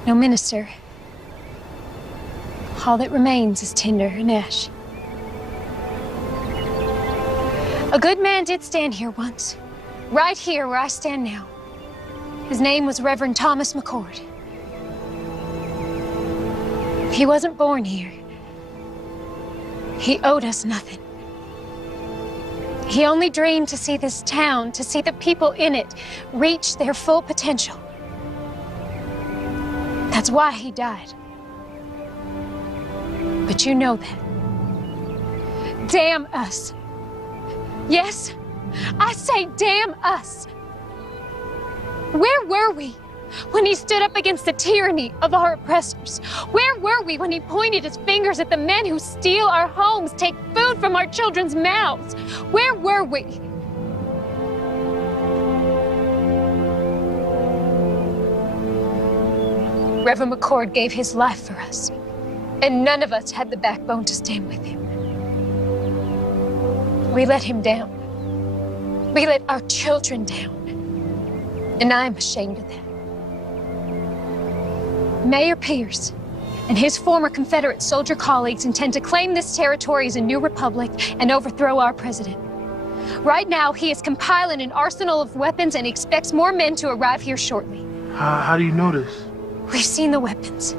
No minister. All that remains is tinder and ash. A good man did stand here once, right here where I stand now. His name was Reverend Thomas McCord. He wasn't born here. He owed us nothing. He only dreamed to see this town, to see the people in it reach their full potential. That's why he died. But you know that. Damn us. Yes, I say damn us. Where were we when he stood up against the tyranny of our oppressors? Where were we when he pointed his fingers at the men who steal our homes, take food from our children's mouths? Where were we? Reverend McCord gave his life for us, and none of us had the backbone to stand with him. We let him down. We let our children down, and I'm ashamed of that. Mayor Pierce, and his former Confederate soldier colleagues intend to claim this territory as a new republic and overthrow our president. Right now, he is compiling an arsenal of weapons and expects more men to arrive here shortly. How do you know this? We've seen the weapons,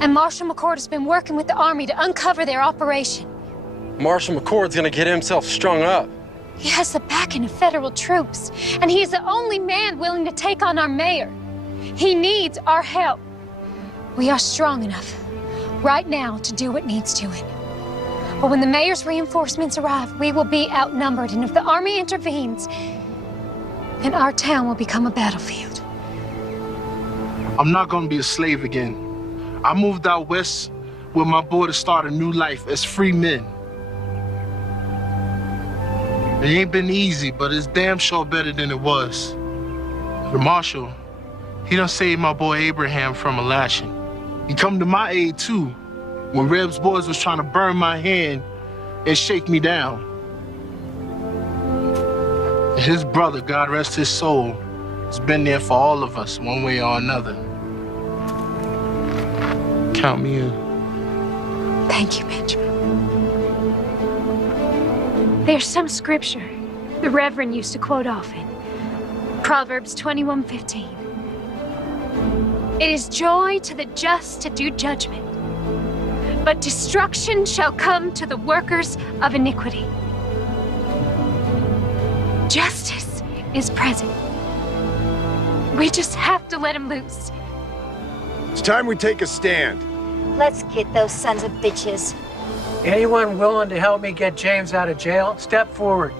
and Marshal McCord has been working with the Army to uncover their operation. Marshal McCord's gonna get himself strung up. He has the backing of federal troops, and he is the only man willing to take on our mayor. He needs our help. We are strong enough right now to do what needs doing. But when the mayor's reinforcements arrive, we will be outnumbered, and if the Army intervenes, then our town will become a battlefield. I'm not gonna be a slave again. I moved out west with my boy to start a new life as free men. It ain't been easy, but it's damn sure better than it was. The marshal, he done saved my boy Abraham from a lashing. He come to my aid too, when Reb's boys was trying to burn my hand and shake me down. And his brother, God rest his soul, has been there for all of us, one way or another. Count me in. Thank you, Benjamin. There's some scripture the Reverend used to quote often. Proverbs 21:15. It is joy to the just to do judgment, but destruction shall come to the workers of iniquity. Justice is present. We just have to let him loose. It's time we take a stand. Let's get those sons of bitches. Anyone willing to help me get James out of jail, step forward.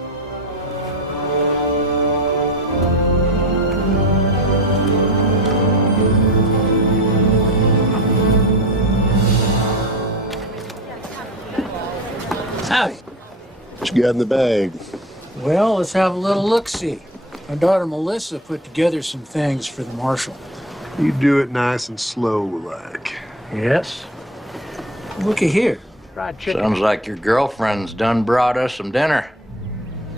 Howdy. What you got in the bag? Well, let's have a little look-see. My daughter Melissa put together some things for the marshal. You do it nice and slow, like. Yes. Looky here. Sounds like your girlfriend's done brought us some dinner.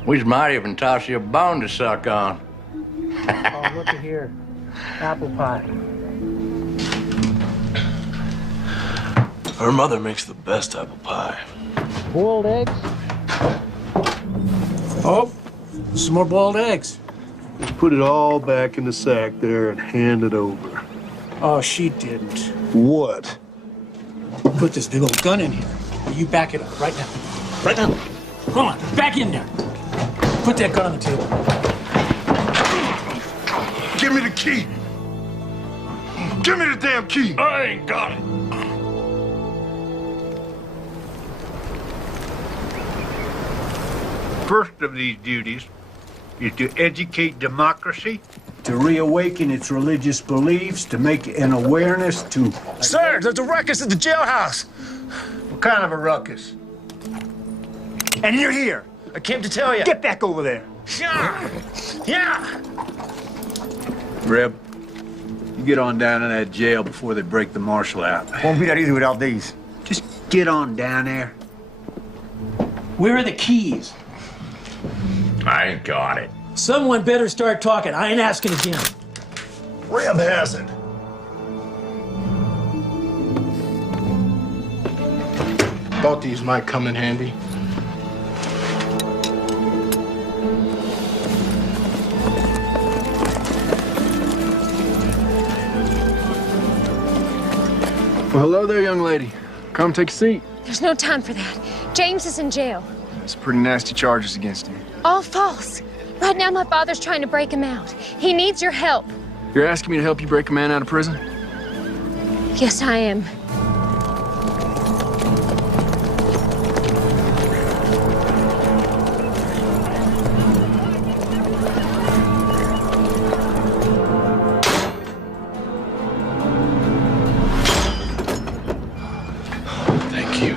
We might even toss you a bone to suck on. Oh, looky here. Apple pie. Her mother makes the best apple pie. Boiled eggs? Oh, some more boiled eggs. Just put it all back in the sack there and hand it over. Oh, she didn't. What? Put this big old gun in here. You back it up right now. Right now. Come on, back in there. Put that gun on the table. Give me the key. Give me the damn key. I ain't got it. First of these duties is to educate democracy, to reawaken its religious beliefs, to make an awareness to... Sir, there's a ruckus at the jailhouse. What kind of a ruckus? And you're here. I came to tell you. Get back over there. Yeah. Yeah. Reb, you get on down in that jail before they break the marshal out. Won't be that easy without these. Just get on down there. Where are the keys? I ain't got it. Someone better start talking. I ain't asking again. Reb has it. Thought these might come in handy. Well, hello there, young lady. Come take a seat. There's no time for that. James is in jail. There's pretty nasty charges against him. All false. Right now, my father's trying to break him out. He needs your help. You're asking me to help you break a man out of prison? Yes, I am. Thank you.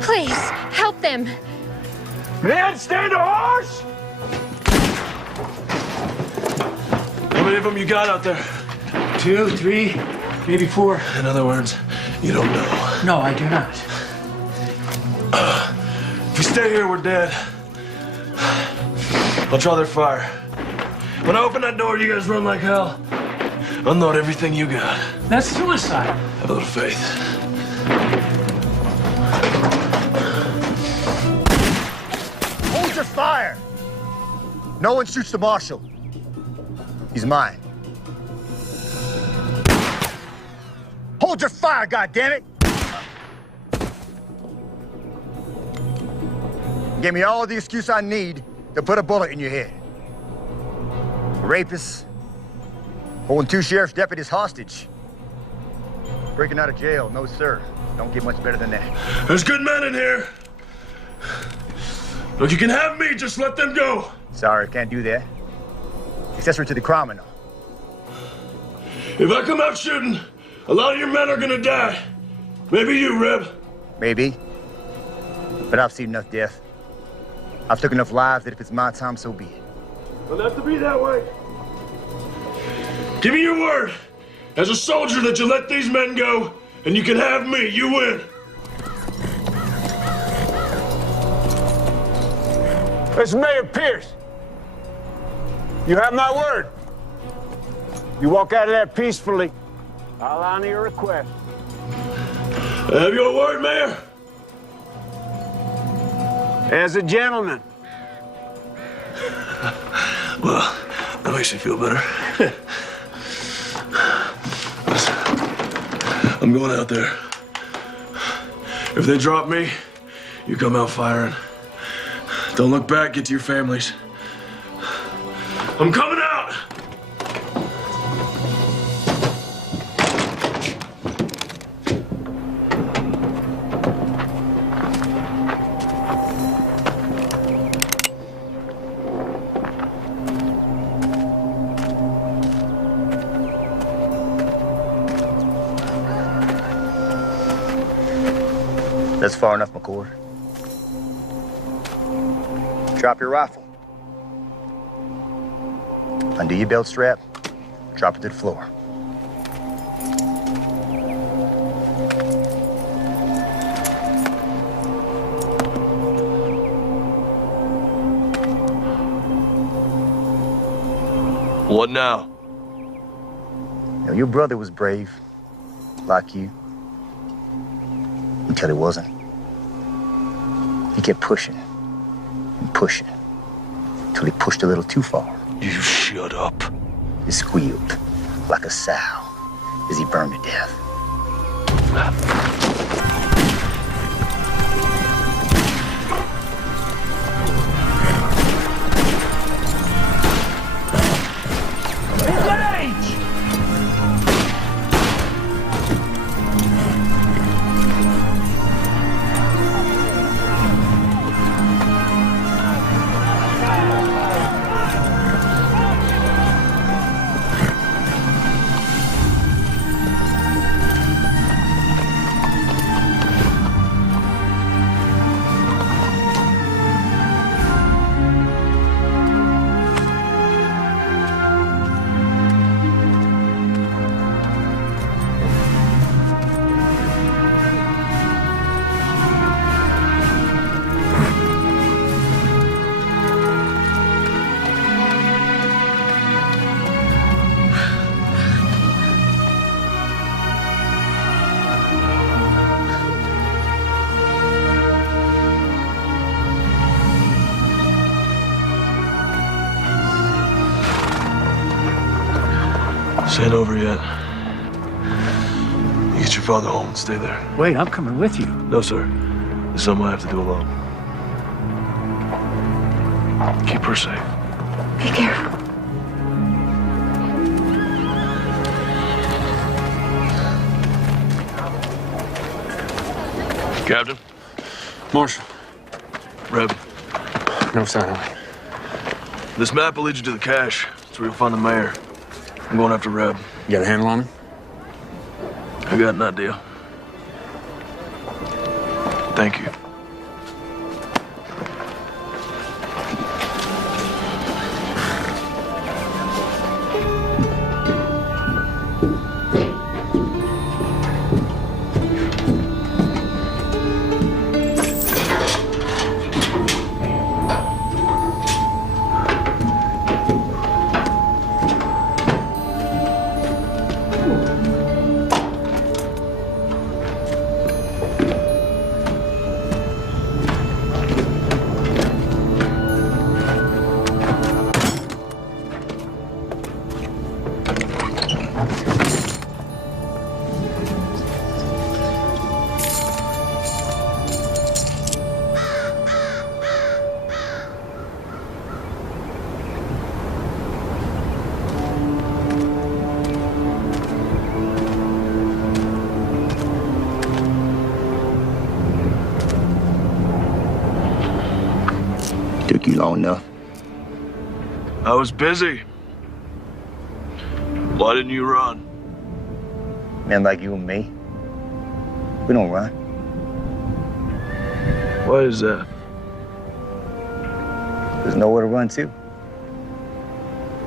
Please, help them. Man, stand a horse! How many of them you got out there? 2, 3, maybe 4. In other words, You don't know. No, I do not. If we stay here, we're dead. I'll draw their fire. When I open that door, you guys run like hell. Unload everything you got. That's suicide. Have a little faith. Hold your fire! No one shoots the marshal. He's mine. Hold your fire, goddammit! Give me all the excuse I need to put a bullet in your head. Rapists, holding 2 sheriff's deputies hostage. Breaking out of jail, no sir. Don't get much better than that. There's good men in here. Look, you can have me, just let them go. Sorry, can't do that. Accessory to the criminal. If I come out shooting, a lot of your men are gonna die. Maybe you, Reb. Maybe. But I've seen enough death. I've took enough lives that if it's my time, so be it. Doesn't have to be that way. Give me your word, as a soldier, that you let these men go, and you can have me. You win. It's Mayor Pierce. You have my word. You walk out of there peacefully, I'll honor your request. I have your word, Mayor. As a gentleman. Well, that makes me feel better. Listen, I'm going out there. If they drop me, you come out firing. Don't look back, get to your families. I'm coming out! That's far enough, McCord. Drop your rifle. Undo your belt strap. Drop it to the floor. What now? You know, your brother was brave, like you, until he wasn't. He kept pushing and pushing until he pushed a little too far. You shut up. He squealed like a sow as he burned to death. This ain't over yet. You get your father home and stay there. Wait, I'm coming with you. No, sir. This is something I have to do alone. Keep her safe. Be careful. Captain? Marshal. Reb. No sign of it. This map will lead you to the cache. That's where you'll find the mayor. I'm going after Reb. You got a handle on him? I got an idea. Thank you. Took you long enough? I was busy. Why didn't you run? Men like you and me, we don't run. Why is that? There's nowhere to run to.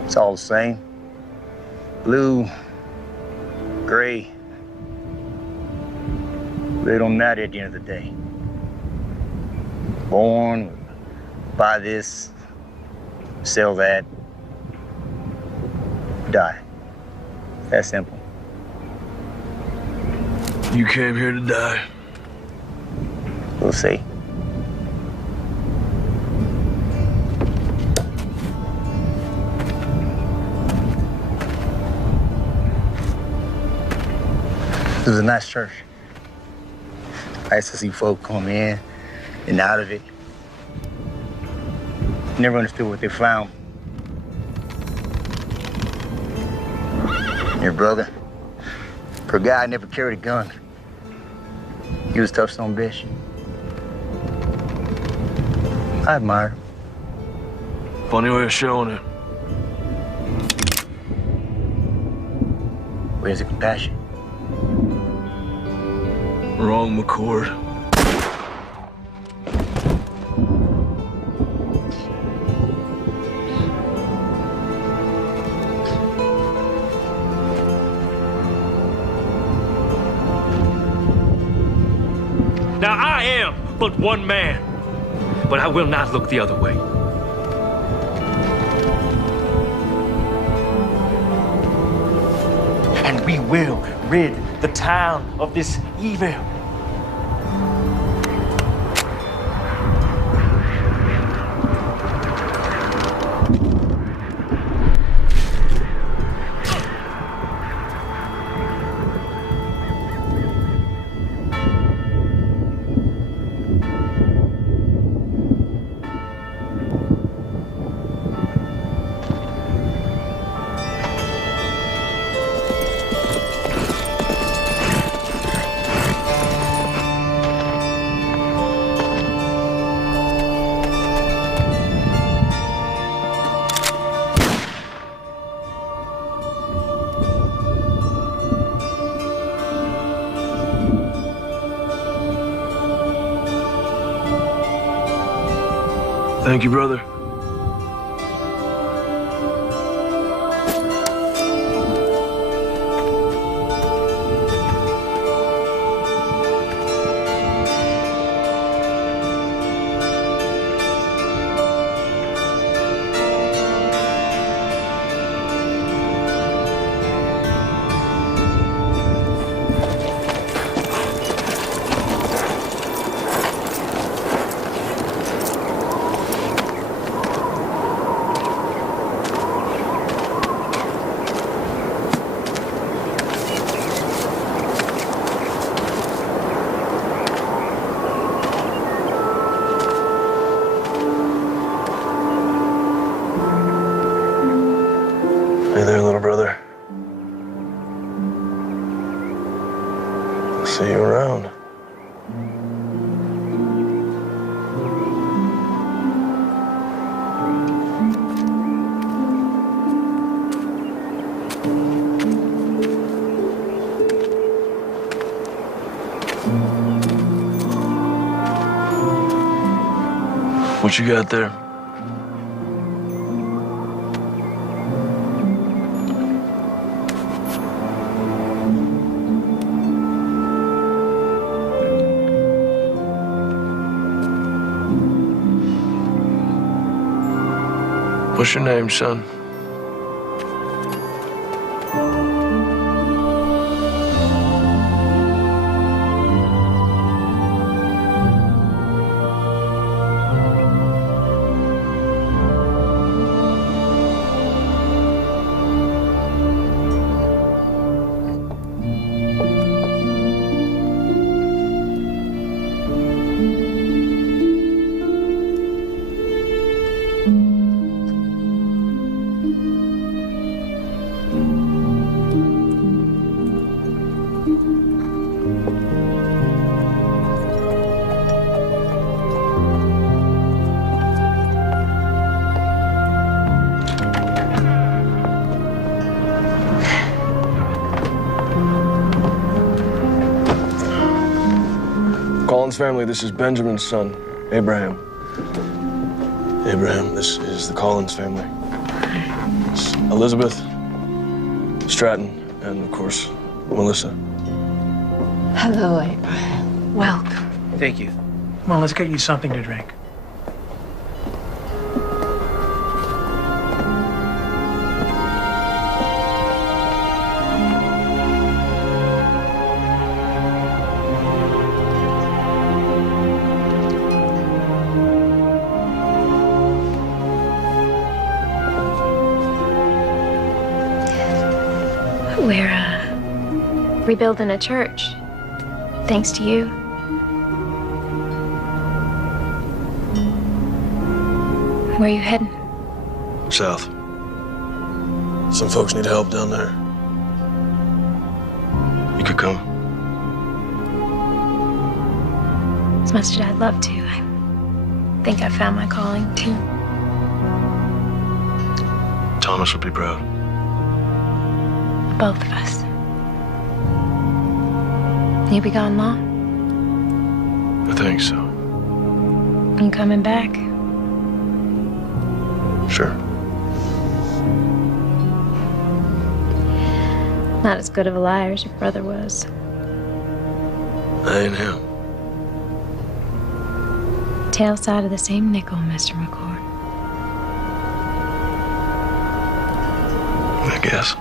It's all the same. Blue, gray. They don't matter at the end of the day. Born, buy this, sell that, die. That simple. You came here to die. We'll see. It was a nice church. Nice to see folk come in and out of it. Never understood what they found. Your brother, for a guy, never carried a gun. He was a tough son of a bitch. I admire him. Funny way of showing it. Where's the compassion? Wrong, McCord. Now I am but one man, but I will not look the other way. And we will rid the town of this evil. Thank you, brother. Hey there, little brother. I'll see you around. What you got there? What's your name, son? Collins family, this is Benjamin's son, Abraham. Abraham, this is the Collins family. It's Elizabeth, Stratton, and of course, Melissa. Hello, Abraham. Welcome. Thank you. Come on, let's get you something to drink. We're rebuilding a church, thanks to you. Where are you heading? South. Some folks need help down there. You could come. As much as I'd love to, I think I found my calling, too. Thomas would be proud. Both of us. You be gone long? I think so. You coming back? Sure. Not as good of a liar as your brother was. I ain't him. Tail side of the same nickel, Mr. McCord. I guess.